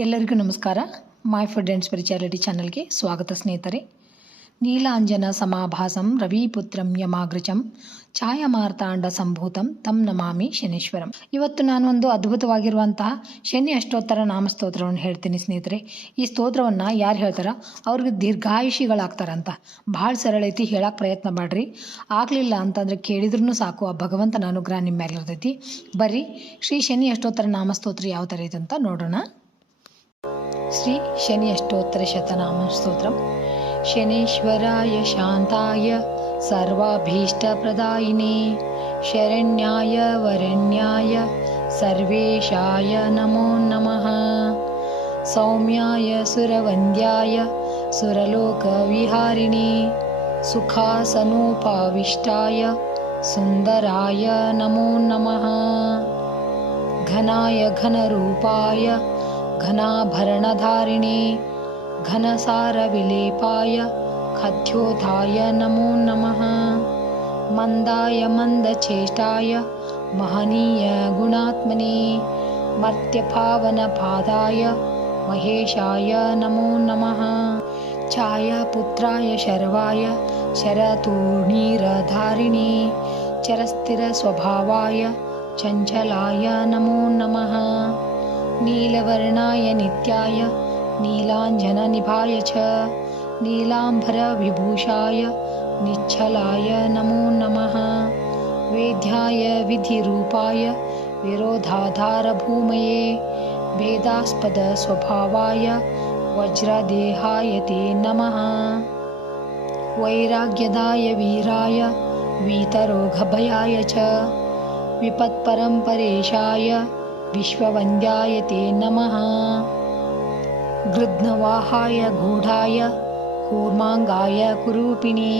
ಎಲ್ಲರಿಗೂ ನಮಸ್ಕಾರ. My food and spirituality ಚಾನಲ್ಗೆ ಸ್ವಾಗತ ಸ್ನೇಹಿತರೆ. ನೀಲಾಂಜನ ಸಮಾಭಾಸಂ ರವಿಪುತ್ರಂ ಯಮಾಗ್ರಜಂ ಛಾಯಾಮಾರ್ತಾಂಡ ಸಂಭೂತಂ ತಂ ನಮಾಮಿ ಶನೀಶ್ವರಂ. ಇವತ್ತು ನಾನು ಒಂದು ಅದ್ಭುತವಾಗಿರುವಂತಹ ಶನಿ ಅಷ್ಟೋತ್ತರ ನಾಮಸ್ತೋತ್ರವನ್ನು ಹೇಳ್ತೀನಿ ಸ್ನೇಹಿತರೆ. ಈ ಸ್ತೋತ್ರವನ್ನು ಯಾರು ಹೇಳ್ತಾರ ಅವ್ರಿಗೆ ದೀರ್ಘಾಯುಷಿಗಳಾಗ್ತಾರಂತ. ಭಾಳ ಸರಳ ಐತಿ, ಹೇಳಕ್ಕೆ ಪ್ರಯತ್ನ ಮಾಡಿರಿ. ಆಗಲಿಲ್ಲ ಅಂತಂದರೆ ಕೇಳಿದ್ರೂ ಸಾಕು, ಆ ಭಗವಂತನ ಅನುಗ್ರಹ ನಿಮ್ಮ ಮೇಲೆ ಇರ್ತೈತಿ. ಬರ್ರಿ ಶ್ರೀ ಶನಿ ಅಷ್ಟೋತ್ತರ ನಾಮಸ್ತೋತ್ರ ಯಾವ ಥರ ಐತೆ ಅಂತ ನೋಡೋಣ. ಶ್ರೀ ಶನಿ ಅಷ್ಟೋತ್ತರ ಶತನಾಮ ಸ್ತೋತ್ರಂ. ಶನೀಶ್ವರಾಯ ಶಾಂತಾಯ ಸರ್ವಾಭೀಷ್ಟಪ್ರದಾಯಿನೇ ಶರಣ್ಯಾಯ ವರಣ್ಯಾಯ ಸರ್ವೇಶಾಯ ನಮೋ ನಮಃ. ಸೌಮ್ಯಾಯ ಸುರವಂದ್ಯಾಯ ಸುರಲೋಕವಿಹಾರಿಣೇ ಸುಖಾಸನೋಪಾವಿಷ್ಟಾಯ ಸುಂದರಾಯ ನಮೋ ನಮಃ. ಘನಾಯ ಘನರೂಪಾಯ ಘನಾಭರಣಧಾರಿಣೇ ಘನಸಾರವಿಲೇಪಾಯ ಖದ್ಯೋತಾಯ ನಮೋ ನಮಃ. ಮಂದಾಯ ಮಂದಚೇಷ್ಟಾಯ ಮಹನೀಯ ಗುಣಾತ್ಮನೇ ಮರ್ತ್ಯಪಾವನಪಾದಾಯ ಮಹೇಶಾಯ ನಮೋ ನಮಃ. ಛಾಯಾಪುತ್ರಾಯ ಶರ್ವಾಯ ಶರತೂರ್ಣೀರಧಾರಿಣೇ ಚರಸ್ಥಿರಸ್ವಭಾವಾಯ ಚಂಚಲಾಯ ನಮೋ ನಮಃ. ನೀಲವರ್ಣಾಯ ನಿತ್ಯಾಯ ನೀಲಾಂಜನನಿಭಾಯ ಚ ನೀಲಾಂಬರವಿಭೂಷಾಯ ನಿಶ್ಚಲಾಯ ನಮೋ ನಮಃ. ವೇದ್ಯಾಯ ವಿಧಿರೂಪಾಯ ವಿರೋಧಾಧಾರಭೂಮಯೇ ಭೇದಾಸ್ಪದ ಸ್ವಭಾವಾಯ ವಜ್ರದೇಹಾಯ ತೇ ನಮಃ. ವೈರಾಗ್ಯದಾಯ ವೀರಾಯ वीतरोगभयाय च विपत्परम्परेशाय विश्ववन्द्याय ते नमः. गृध्नवाहाय गूढाय कूर्माङ्गाय कुरूपिणे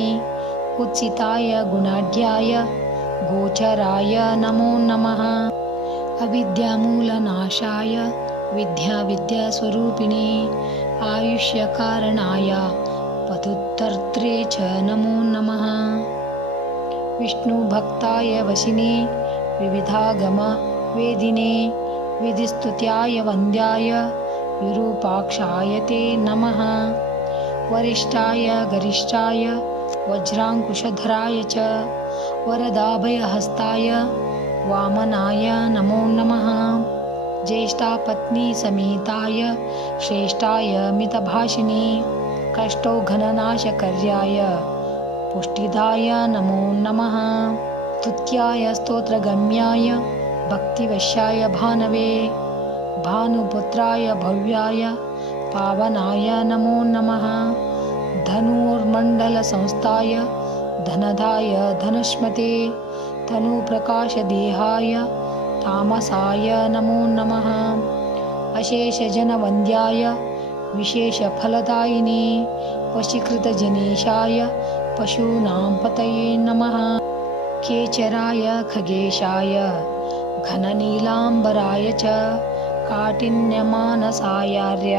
कुत्सिताय गुणाढ्याय गोचराय नमो नमः. अविद्यामूलनाशाय विद्यास्वरूपिणे आयुष्यकारणाय पतुत्तर्त्रे च नमो नमः. विष्णुभक्ताय वशिने विविधागम वेदिने विधिस्तुत्याय वन्द्याय विरूपाक्षाय ते नमः. वरिष्ठाय गरिष्ठाय वज्राङ्कुशधराय च वरदाभयहस्ताय वामनाय नमो नमः. ज्येष्ठापत्नी समेताय श्रेष्ठाय मितभाषिणे कष्टौघननाशकर्याय पुष्टिदाय नमो नमः. स्तुत्याय स्तोत्रगम्याय भक्तिवश्याय भानवे भानुपुत्राय भव्याय पावनाय नमो नमः. धनुर्मण्डलसंस्थाय धनदाय धनुष्मते तनुप्रकाशदेहाय तामसाय नमो नमः. अशेषजनवन्द्याय विशेषफलदायिने वशीकृतजनेशाय पशूनां पतये नमः. केचराय खगेशाय घननीलाम्बराय च काठिन्यमानसायार्य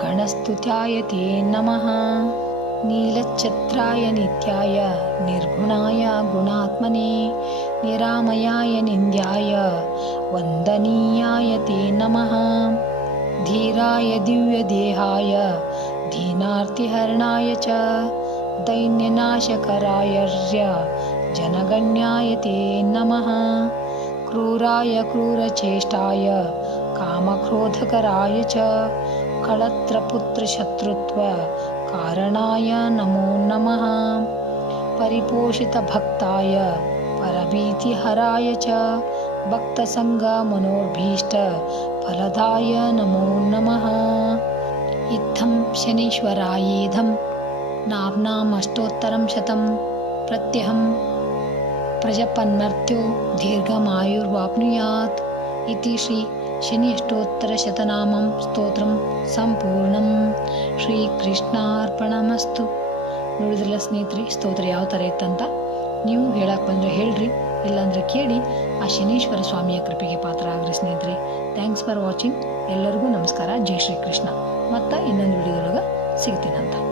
गणस्तुत्याय ते नमः. नीलच्छत्राय नित्याय निर्गुणाय गुणात्मने निरामयाय निन्द्याय वन्दनीयाय ते नमः. धीराय दिव्यदेहाय दीनार्तिहरणाय च दैन्यनाशकरायर्य जनगण्याय ते नमः. क्रूराय क्रूरचेष्टाय कामक्रोधकराय च कळत्रपुत्रशत्रुत्व कारणाय नमो नमः. परिपोषितभक्ताय परभीतिहराय च भक्तसङ्गमनोर्भीष्ट फलदाय नमो नमः. इत्थं शनीश्वरायेदं नाम्नामष्टोत्तरं शतं प्रत्यहं प्रजपन्मर्त्यो दीर्घमायुर्वाप्नुयात् इति श्री शनि अष्टोत्तरशतनामं ಸ್ತೋತ್ರಂ ಸಂಪೂರ್ಣಂ. ಶ್ರೀಕೃಷ್ಣಾರ್ಪಣಮಸ್ತು. ನೋಡಿದ್ರಲ್ಲ ಸ್ನೇಹಿತರೆ, ಸ್ತೋತ್ರ ಯಾವ ಥರ ಇತ್ತಂತ. ನೀವು ಹೇಳಕ್ಕೆ ಬಂದರೆ ಹೇಳ್ರಿ, ಇಲ್ಲಾಂದರೆ ಕೇಳಿ. ಆ ಶನೀಶ್ವರ ಸ್ವಾಮಿಯ ಕೃಪೆಗೆ ಪಾತ್ರ ಆಗ್ರಿ ಸ್ನೇಹಿತರೆ. Thanks for watching. ಎಲ್ಲರಿಗೂ ನಮಸ್ಕಾರ. ಜೈ ಶ್ರೀಕೃಷ್ಣ. ಮತ್ತು ಇನ್ನೊಂದು ವಿಡಿಯೋದೊಳಗೆ ಸಿಗ್ತೀನಂತ.